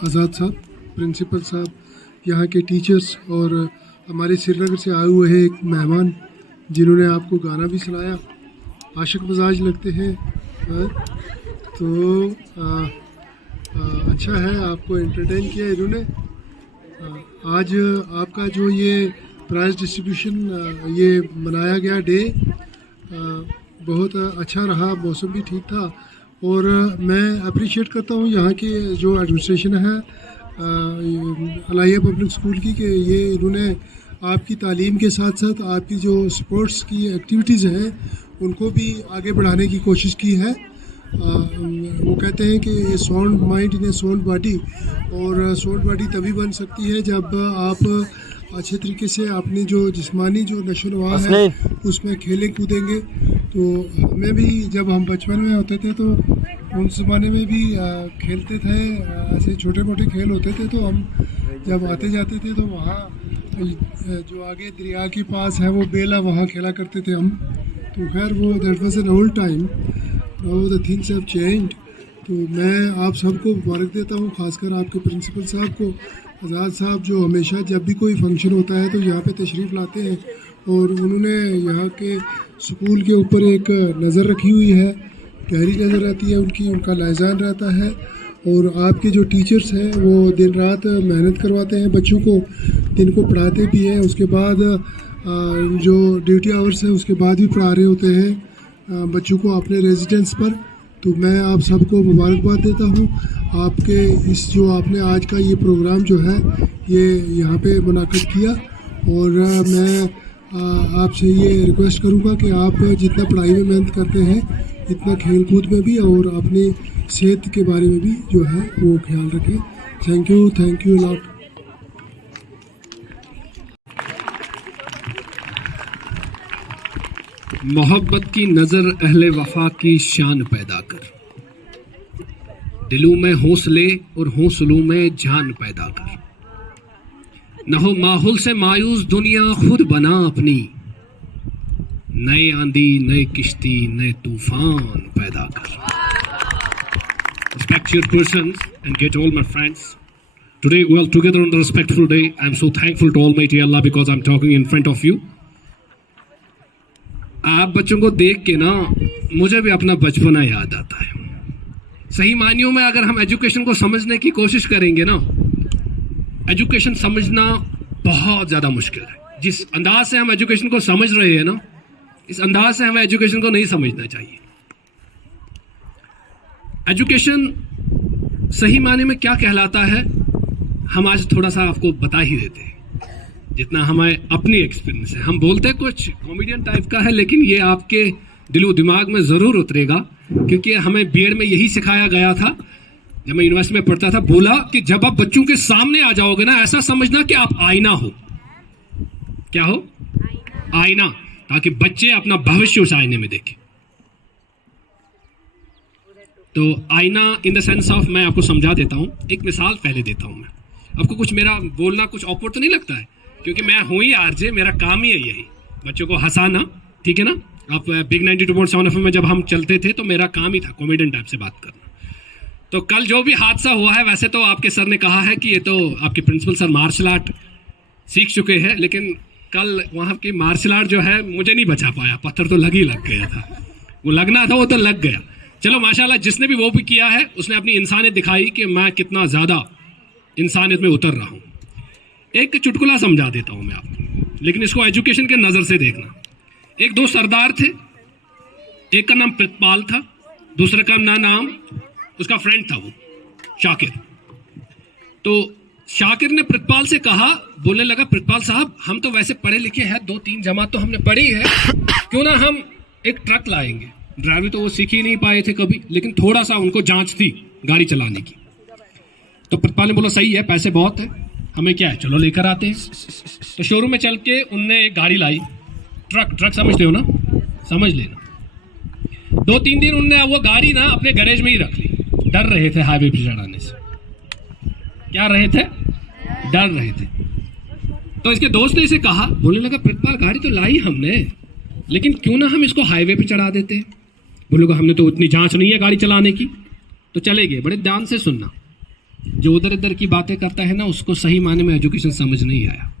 आज़ाद साहब, प्रिंसिपल साहब, यहाँ के टीचर्स और हमारे श्रीनगर से आए हुए हैं एक मेहमान जिन्होंने आपको गाना भी सुनाया। आशिक मिजाज लगते हैं। तो अच्छा है, आपको एंटरटेन किया इन्होंने। आज आपका जो ये प्राइज़ डिस्ट्रीब्यूशन ये मनाया गया डे बहुत अच्छा रहा, मौसम भी ठीक था और मैं अप्रिशिएट करता हूँ यहाँ के जो एडमिनिस्ट्रेशन है अलाइया पब्लिक स्कूल की, कि ये इन्होंने आपकी तालीम के साथ साथ आपकी जो स्पोर्ट्स की एक्टिविटीज़ हैं उनको भी आगे बढ़ाने की कोशिश की है। वो कहते हैं कि sound mind in A sound body, और साउंड बॉडी तभी बन सकती है जब आप अच्छे तरीके से अपनी जो जिस्मानी जो नशोनुमा है उसमें खेलें कूदेंगे। तो हमें भी जब हम बचपन में होते थे तो उस ज़माने में भी खेलते थे, ऐसे छोटे मोटे खेल होते थे। तो हम जब आते जाते थे तो वहाँ जो आगे दरिया के पास है वो बेला, वहाँ खेला करते थे हम। तो खैर वो that was an old time, now the things have changed. तो मैं आप सबको मुबारक देता हूँ, खासकर आपके प्रिंसिपल साहब को, आज़ाद साहब, जो हमेशा जब भी कोई फंक्शन होता है तो यहाँ पे तशरीफ़ लाते हैं और उन्होंने यहाँ के स्कूल के ऊपर एक नज़र रखी हुई है, गहरी नज़र रहती है उनकी, उनका लाइजान रहता है। और आपके जो टीचर्स हैं वो दिन रात मेहनत करवाते हैं बच्चों को, दिन को पढ़ाते भी हैं, उसके बाद जो ड्यूटी आवर्स है उसके बाद भी पढ़ा रहे होते हैं बच्चों को अपने रेजिडेंस पर। तो मैं आप सबको मुबारकबाद देता हूँ आपके इस जो आपने आज का ये प्रोग्राम जो है ये यहाँ पे मुनाकिद किया। और मैं आपसे ये रिक्वेस्ट करूँगा कि आप जितना पढ़ाई में मेहनत करते हैं इतना खेल कूद में भी और अपनी सेहत के बारे में भी जो है वो ख्याल रखें। Thank you lot. मोहब्बत की नज़र अहले वफा की शान पैदा कर, दिलों में हौसले और हौसलों में जान पैदा कर, न हो माहौल से मायूस दुनिया खुद बना अपनी, नए आंधी नए किश्ती नए तूफान पैदा कर। Respect your persons and get all my friends. Today we are together on the respectful day. I am so thankful to Almighty Allah because I am talking in front of you. आप बच्चों को देख के ना मुझे भी अपना बचपना याद आता है। सही मायनों में अगर हम एजुकेशन को समझने की कोशिश करेंगे ना, एजुकेशन समझना बहुत ज़्यादा मुश्किल है। जिस अंदाज से हम एजुकेशन को समझ रहे हैं ना, इस अंदाज से हमें एजुकेशन को नहीं समझना चाहिए। एजुकेशन सही मायने में क्या कहलाता है हम आज थोड़ा सा आपको बता ही देते हैं, जितना हमें अपनी एक्सपीरियंस है। हम बोलते कुछ कॉमेडियन टाइप का है, लेकिन ये आपके दिलो दिमाग में ज़रूर उतरेगा, क्योंकि हमें बीएड में यही सिखाया गया था जब मैं यूनिवर्सिटी में पढ़ता था। बोला कि जब आप बच्चों के सामने आ जाओगे ना, ऐसा समझना कि आप आईना हो। क्या हो? आईना, ताकि बच्चे अपना भविष्य उस आईने में देखें। तो आईना इन द सेंस ऑफ, मैं आपको समझा देता हूँ, एक मिसाल पहले देता हूँ। मैं आपको कुछ मेरा बोलना कुछ ऑकवर्ड तो नहीं लगता है, क्योंकि मैं हूँ ही आरजे, मेरा काम ही है यही, बच्चों को हंसाना, ठीक है ना। आप बिग 92.7 FM में जब हम चलते थे तो मेरा काम ही था कॉमेडियन टाइप से बात करना। तो कल जो भी हादसा हुआ है, वैसे तो आपके सर ने कहा है कि ये तो आपके प्रिंसिपल सर मार्शल आर्ट सीख चुके हैं, लेकिन कल वहाँ की मार्शल आर्ट जो है मुझे नहीं बचा पाया, पत्थर तो लग गया था, वो लगना था वो तो लग गया। चलो माशाल्लाह, जिसने भी वो भी किया है उसने अपनी इंसानियत दिखाई कि मैं कितना ज़्यादा इंसानियत में उतर रहा हूँ। एक चुटकुला समझा देता हूँ मैं आपको, लेकिन इसको एजुकेशन के नज़र से देखना। एक दो सरदार थे, एक का नाम प्रितपाल था, दूसरे का नाम उसका फ्रेंड था वो शाकिर। तो शाकिर ने प्रितपाल से कहा, बोलने लगा, प्रितपाल साहब हम तो वैसे पढ़े लिखे हैं, 2-3 जमात तो हमने पढ़ी है, क्यों ना हम एक ट्रक लाएंगे। ड्राइविंग तो वो सीख ही नहीं पाए थे कभी, लेकिन थोड़ा सा उनको जांच थी गाड़ी चलाने की। तो प्रितपाल ने बोला सही है, पैसे बहुत है, हमें क्या है, चलो लेकर आते हैं। तो शोरूम में चल के उनने एक गाड़ी लाई, ट्रक समझते हो ना, समझ लेना। 2-3 दिन उनने वो गाड़ी ना अपने गैरेज में ही रख ली। डर रहे थे हाईवे पे चढ़ाने से। क्या रहे थे? डर रहे थे। तो इसके दोस्त ने इसे कहा, बोलने लगा, प्रितपाल गाड़ी तो लाई हमने, लेकिन क्यों ना हम इसको हाईवे पे चढ़ा देते हैं। बोलोगा हमने तो उतनी जांच नहीं है गाड़ी चलाने की। तो चले गए, बड़े ध्यान से सुनना। जो उधर इधर की बातें करता है ना, उसको सही मायने में एजुकेशन समझ नहीं आया,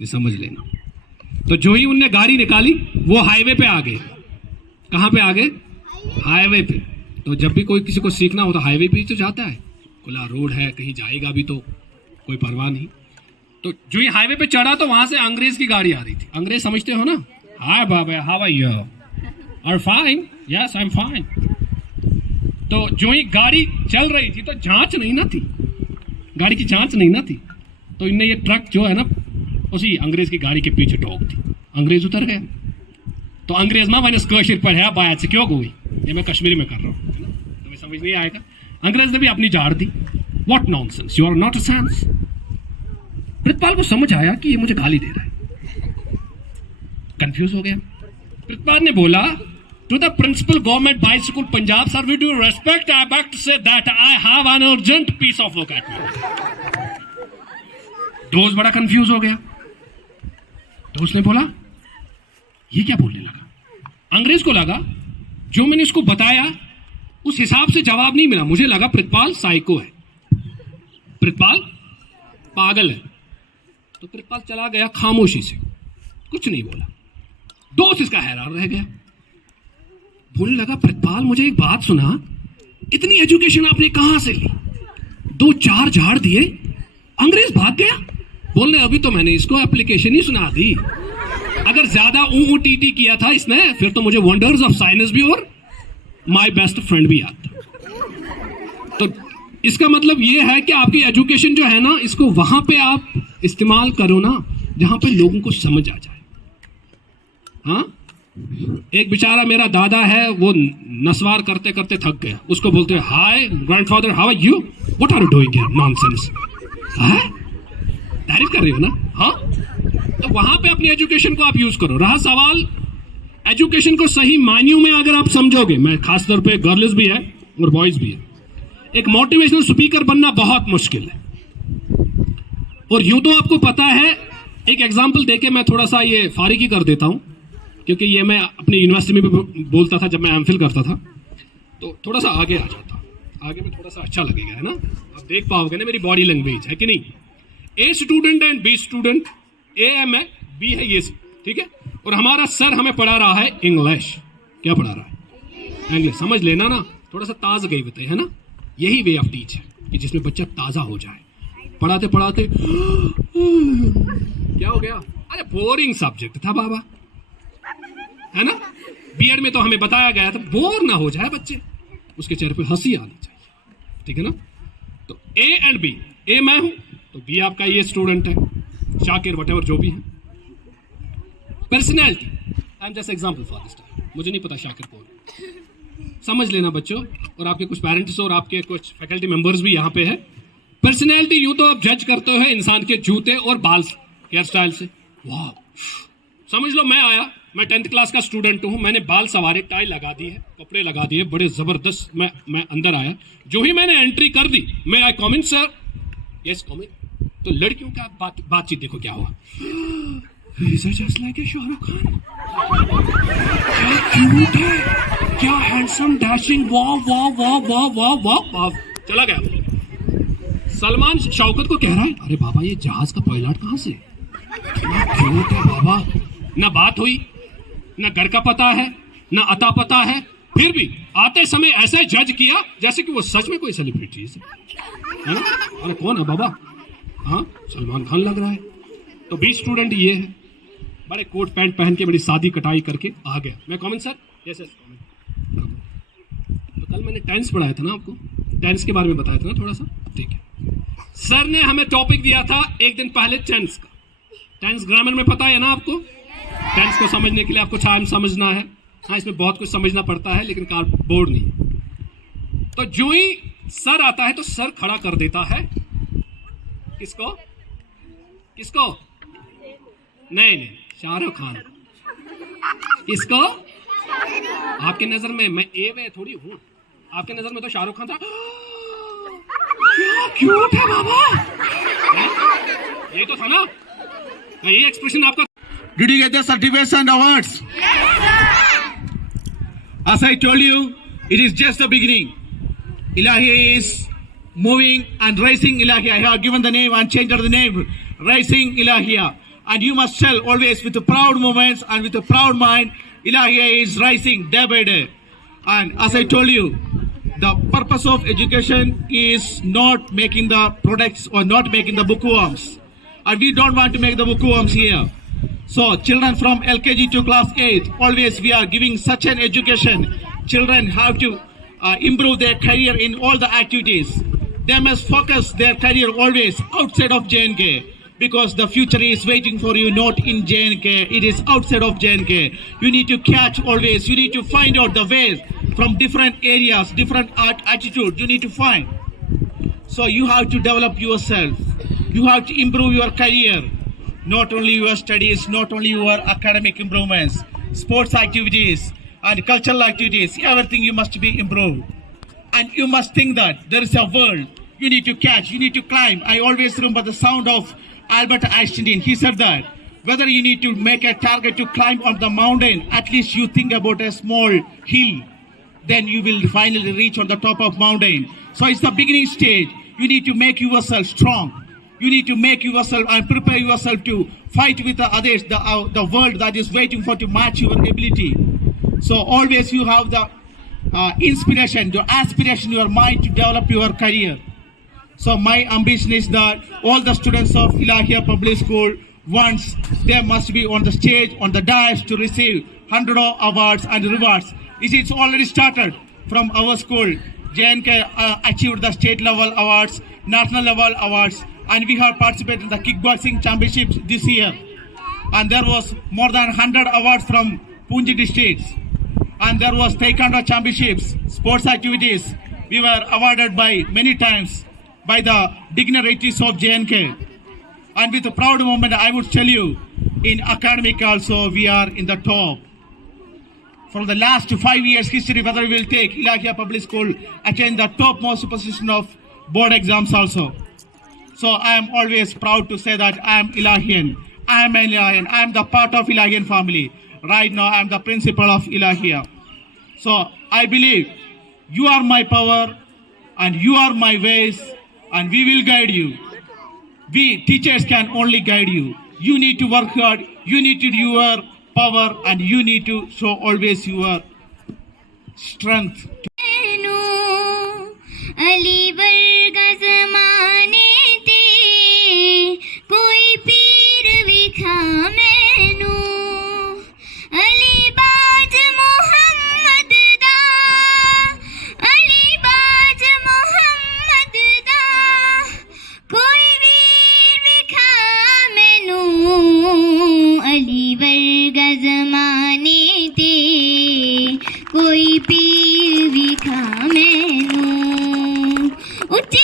ये समझ लेना। तो जो ही उनने गाड़ी निकाली वो हाईवे पे आ गए। कहाँ पे आ गए? हाईवे पे। तो जब भी कोई किसी को सीखना हो तो हाईवे पे ही तो जाता है, खुला रोड है, कहीं जाएगा भी तो कोई परवाह नहीं। तो जो ही हाईवे पे चढ़ा तो वहां से अंग्रेज की गाड़ी आ रही थी। अंग्रेज समझते हो ना, hi baba, how are you? Are fine, yes I am fine. तो जो ही गाड़ी चल रही थी तो जांच नहीं ना थी, गाड़ी की जांच नहीं ना थी, तो इनने ये ट्रक जो है ना उसी अंग्रेज की गाड़ी के पीछे ठोक दी। अंग्रेज उतर गया। तो अंग्रेज माँ मैंने कशिर पर है बात से क्यों हुई, ये मैं कश्मीरी में कर रहा हूँ, तुम्हें समझ नहीं आएगा। अंग्रेज ने भी अपनी झाड़ दी। What nonsense, you are not a sense. Pritpal को समझ आया कि ये मुझे गाली दे रहा है, कंफ्यूज हो गया। प्रितपाल ने बोला, to the principal government boys school Punjab sir, with due respect I beg to say that I have an urgent piece of work at me. दोस्त बड़ा कंफ्यूज हो गया। दोस्त ने बोला ये क्या बोलने लगा। अंग्रेज को लगा जो मैंने इसको बताया उस हिसाब से जवाब नहीं मिला। मुझे लगा प्रितपाल साइको है, प्रितपाल पागल है। तो प्रितपाल चला गया खामोशी से, कुछ नहीं बोला। दोस्त इसका हैरान रह गया, बोलने लगा प्रितपाल मुझे एक बात सुना, इतनी एजुकेशन आपने कहां से ली? 2-4 झाड़ दिए, अंग्रेज भाग गया। बोलने अभी तो मैंने इसको एप्लीकेशन ही सुना दी, अगर ज्यादा टी किया था इसने फिर तो मुझे वंडर्स ऑफ साइंस भी और माय बेस्ट फ्रेंड भी याद था। तो इसका मतलब ये है कि आपकी एजुकेशन जो है ना, इसको वहां पे आप इस्तेमाल करो ना जहां पे लोगों को समझ आ जाए। हाँ, एक बेचारा मेरा दादा है, वो नस्वार करते करते थक गया। उसको बोलते हैं hi grandfather, how are you, what are you doing here, nonsense. तारीफ कर रही हो ना? हाँ, तो वहां पे अपनी एजुकेशन को आप यूज करो। रहा सवाल एजुकेशन को सही मायनों में अगर आप समझोगे, मैं खासतौर पे गर्ल्स भी है और बॉयज भी है, एक मोटिवेशनल स्पीकर बनना बहुत मुश्किल है। और यूं तो आपको पता है, एक एग्जांपल देके मैं थोड़ा सा ये फारिगी कर देता हूं, क्योंकि ये मैं अपनी यूनिवर्सिटी में भी बोलता था जब मैं एमफिल करता था। तो थोड़ा सा आगे आ जाता, आगे में थोड़ा सा अच्छा लगेगा, है ना? आप देख पाओगे ना मेरी बॉडी लैंग्वेज, है कि नहीं? A student and B student, A M है, बी है, ये ठीक है। और हमारा सर हमें पढ़ा रहा है इंग्लिश। क्या पढ़ा रहा है? इंग्लिश। समझ लेना ना, थोड़ा सा ताज़ गई बताइए, है ना? यही वे ऑफ टीच है कि जिसमें बच्चा ताज़ा हो जाए। पढ़ाते पढ़ाते क्या हो गया? अरे बोरिंग सब्जेक्ट था बाबा, है ना? बीएड में तो हमें बताया गया था बोर ना हो जाए बच्चे, उसके चेहरे पे हंसी आनी चाहिए, ठीक है ना? तो ए एंड बी, ए मैं हूं तो बी आपका ये स्टूडेंट है, शाकिर वटेवर जो भी है। Personality, I am just example for this time, मुझे नहीं पता शाकिर कौन है, समझ लेना बच्चों। और आपके कुछ पेरेंट्स और आपके कुछ फैकल्टी मेंबर्स भी यहाँ पे है। पर्सनैलिटी यूं तो आप जज करते हो इंसान के जूते और बाल हेयर स्टाइल से। वाह, समझ लो मैं आया, मैं 10th क्लास का स्टूडेंट हूँ, मैंने बाल सवारे, टाई लगा दी है, कपड़े लगा दिए, बड़े जबरदस्त। मैं अंदर आया, जो ही मैंने एंट्री कर दी, मैं आई कॉमेंट सर, यस कॉमेंट। तो लड़कियों का बातचीत देखो क्या हुआ। Just like a Shahrukh Khan, क्या क्यूट है, क्या हैंडसम, डैशिंग, वाह वाह वाह वाह वाह वाह वाह। चला गया। सलमान शौकत को कह रहा है, अरे बाबा ये जहाज का पायलट कहाँ से? क्या क्यूट है बाबा। ना बात हुई, ना घर का पता है, ना अता पता है, फिर भी आते समय ऐसे जज किया जैसे कि वो सच में कोई सेलिब्रिटी है ना? अरे कौन है बाबा? हाँ, सलमान खान लग रहा है। तो 20 स्टूडेंट ये है, बड़े कोट पैंट पहन के, बड़ी सादी कटाई करके आ गया। मैं comment sir, yes yes comment. तो कल मैंने टेंस पढ़ाया था ना आपको, टेंस के बारे में बताया था ना थोड़ा सा, ठीक है। सर ने हमें टॉपिक दिया था एक दिन पहले टेंस का। टेंस ग्रामर में पता है ना आपको? टेंस को समझने के लिए आपको टाइम समझना है। हाँ, इसमें बहुत कुछ समझना पड़ता है, लेकिन बोर्ड नहीं। तो जो ही सर आता है तो सर खड़ा कर देता है किसको? किसको? नहीं, शाहरुख खान। किसको? आपकी नजर में मैं ए वे थोड़ी हूं, आपकी नजर में तो शाहरुख खान था। क्या क्यूट है बाबा, ये तो था ना, ये एक्सप्रेशन आपका। Did you get the certificates and awards? Yes, sir. As I told you, it is just the beginning. Ilahi is moving and rising Ilahia. I have given the name and changed the name, Rising Ilahia. And you must tell always with the proud moments and with a proud mind, Ilahia is rising day by day. And as I told you, the purpose of education is not making the products or not making the bookworms. And we don't want to make the bookworms here. So children from LKG to class 8, always we are giving such an education. Children have to improve their career in all the activities. They must focus their career always outside of JNK, because the future is waiting for you, not in JNK. It is outside of JNK. You need to catch always. You need to find out the ways from different areas, different attitudes you need to find. So you have to develop yourself. You have to improve your career. Not only your studies, not only your academic improvements, sports activities and cultural activities, everything you must be improved. And you must think that there is a world you need to catch, you need to climb. I always remember the sound of Albert Einstein. He said that whether you need to make a target to climb on the mountain, at least you think about a small hill, then you will finally reach on the top of mountain. So it's the beginning stage. You need to make yourself strong. You need to make yourself and prepare yourself to fight with the others, the world that is waiting for to match your ability. So always you have the inspiration, the aspiration in your mind to develop your career. So my ambition is that all the students of Ilahia Public School, once they must be on the stage, on the dais to receive 100 awards and rewards. It's already started from our school. JNK achieved the state level awards, national level awards, and we have participated in the kickboxing championships this year. And there was more than 100 awards from Poonji districts. And there was Taekwondo championships, sports activities. We were awarded by many times by the dignitaries of JNK. And with a proud moment, I would tell you, in academic also, we are in the top. For the last 5 years history, whether we will take Ilahia Public School attain the topmost position of board exams also. So I am always proud to say that I am Ilahian. I am an Ilahian. I am the part of Ilahian family. Right now, I am the principal of Ilahia. So I believe you are my power and you are my ways, and we will guide you. We teachers can only guide you. You need to work hard. You need to do your power, and you need to show always your strength. कोई पीर विखा मैनू अलीबाज मोहम्मद दा अलीबाज मोहम्मद दा कोई वीर विखा मैनू अली वर्गा ज़माने ते कोई पीर विखा मैनू उच्ची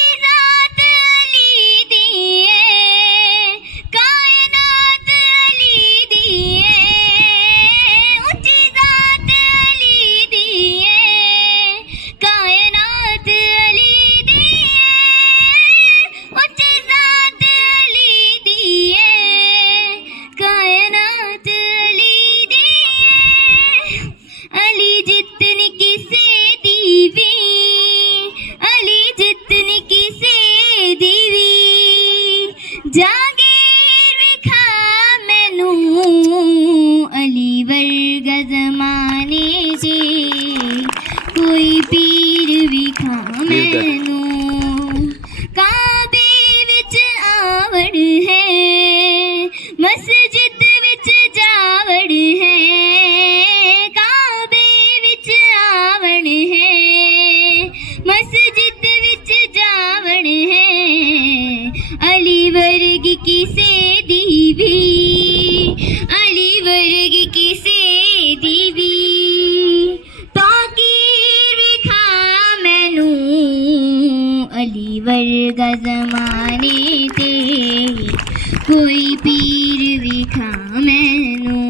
जागीर विखा मैनू अली वर्गा ज़माने दे कोई पीर विखा मैनू काबे विच आवड़ है मस्जिद विच जावड़ है काबे विच आवड़ है मस्जिद विच जावड़ है अली वर्गी किसे दीवी अली वर्गी किसे दीवी ताकीर विखा मैनू अली वर्गा ज़माने ते कोई पीर विखा मैनू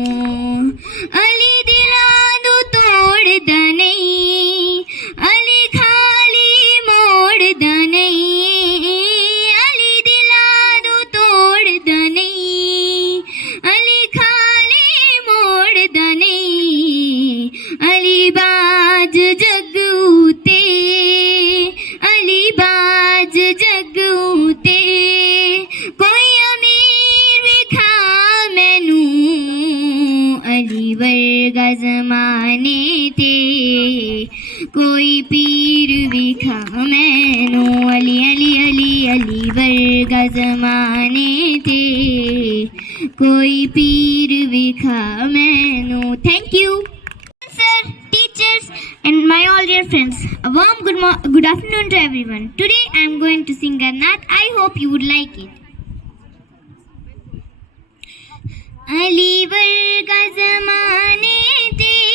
अली दिलां दू तोड़दा नहीं अली खाली मोड़दा नहीं अलीबाज जगूते अलीबाज पीर विखा मैनू अली अली अली अली वर्गा जमाने ते कोई पीर विखा मैनू. Thank you, sir, teachers, and my all dear friends. A warm good afternoon to everyone. Today I am going to sing a naat. I hope you would like it. Ali वर्गा ज़माने ते